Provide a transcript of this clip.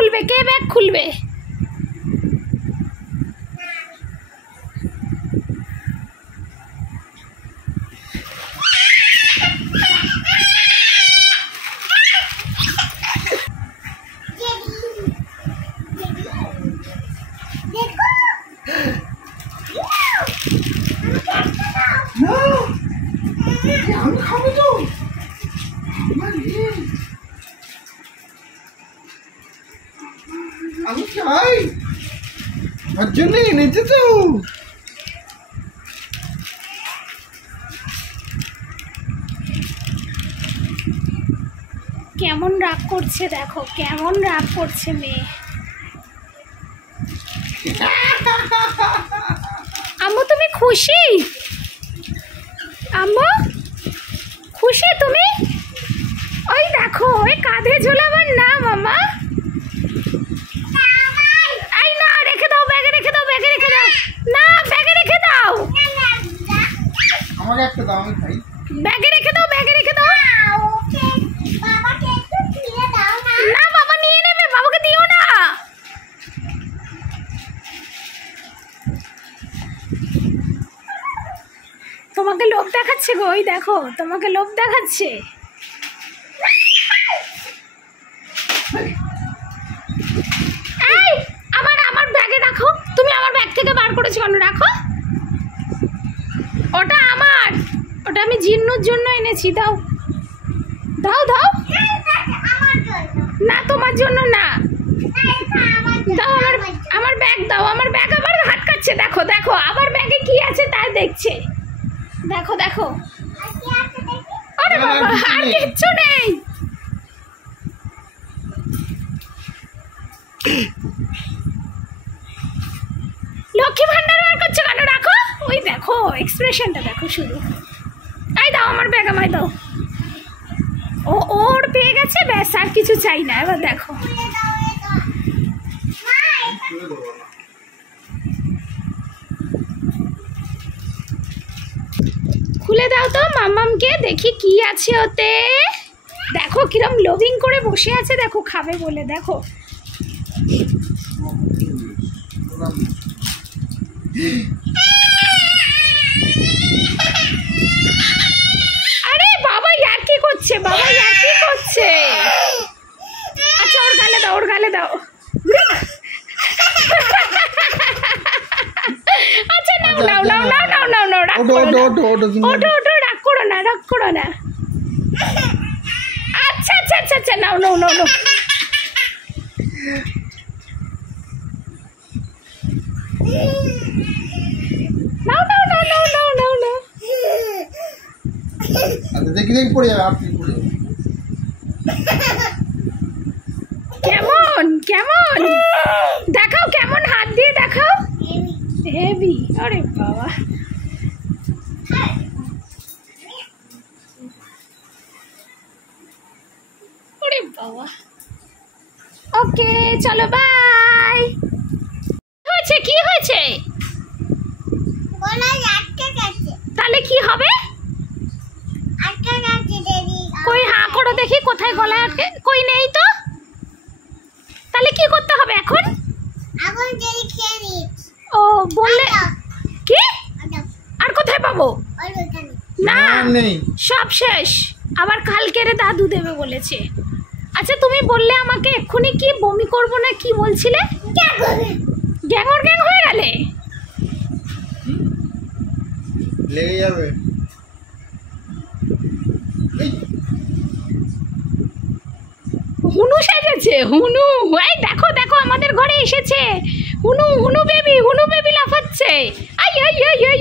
খুলবে? কে ব্যাগ খুলবে? আমি খাবো তো। আমি চাই, তার জন্য এনেছে তো। কেমন রাগ করছে দেখো, কেমন রাগ করছে মেয়ে। আম্মু তুমি খুশি? আম্মু খুশি তুমি? ওই দেখো, ওই কাঁধে ঝোলাবার না মামা। এই না, রেখে দাও, ব্যাগে রেখে দাও, ব্যাগে রেখে দাও। না, ব্যাগে রেখে দাও। আমাকে একটা দাও, আমি খাই। ব্যাগে রেখে দাও, ব্যাগে রেখে দাও। না, বাবা নিয়ে নেবে, বাবাকে দিও না। তোমাকে লোভ দেখাচ্ছে গো, ওই দেখো তোমাকে লোভ দেখাচ্ছে। এই আমার ব্যাগে রাখো। তুমি আমার ব্যাগ থেকে বার করেছো কেন? রাখো, ওটা আমার, ওটা আমি জিন্নুর জন্য এনেছি। দাও দাও দাও। না তোমার জন্য না, দাও আমার ব্যাগ দাও। আমার ব্যাগ আবার হাত কাটছে। দেখো দেখো, আবার ব্যাগে কি আছে তা দেখছে। দেখো দেখো। আরে বাবা, আর কিচ্ছু নেই। লক্ষ্মী ভান্ডার বার করছো কেন? রাখো। ওই দেখো এক্সপ্রেশনটা দেখো শুধু। এই দাও আমার ব্যাগ, আমায় দাও। ওর পেয়ে গেছে, ব্যাস আর কিছু চাই না। এবার দেখো, খুলে দাও তো মাম্মামকে, দেখি কি আছে ওতে। দেখো কিরম লোভিং করে বসে আছে, দেখো খাবে বলে। দেখো আরে বাবা ইয়ার কি করছে, বাবা ইয়ার কি করছে। আচ্ছা ওর গালে দাও, ওর গালে দাও। আচ্ছা নাও নাও নাও নাও নাও নাও নাও, রাগ করো না। ওটো ওটো, রাগ করো না, রাগ করো না। আচ্ছা আচ্ছা আচ্ছা আচ্ছা, নাও নাও নাও নাও। নাও নাও নাও নাও নাও নাও নাও। আচ্ছা দেখি দেখি পড়ে যাবে, আপনি পড়ে যাবে। কেমন কেমন দেখাও, কেমন হাত দিয়ে দেখাও। হেভি। আরে বাবা, ওরে বাবা। ওকে চলো, বাই। হয়েছে কি হয়েছে? তাহলে কি হবে? কই হাঁ করো দেখি, কোথায় গলায় আটকে? কই নেই তো। তাহলে কি করতে হবে এখন? ও বললে কি? আর কোথায় পাবো? না সব শেষ, আবার কালকেরে দাদু দেবে বলেছে। আচ্ছা তুমি বললে আমাকে এক্ষুনি, কি বমি করবো না কি বলছিলে? গ্যাংর গ্যাং হয়ে গেলে লেগে যাবে। হুনু সেজেছে, হুনু। এই দেখো দেখো, আমাদের ঘরে এসেছে হুনু, হুনু বেবি, হুনু বেবি লাফাচ্ছে। I I I I.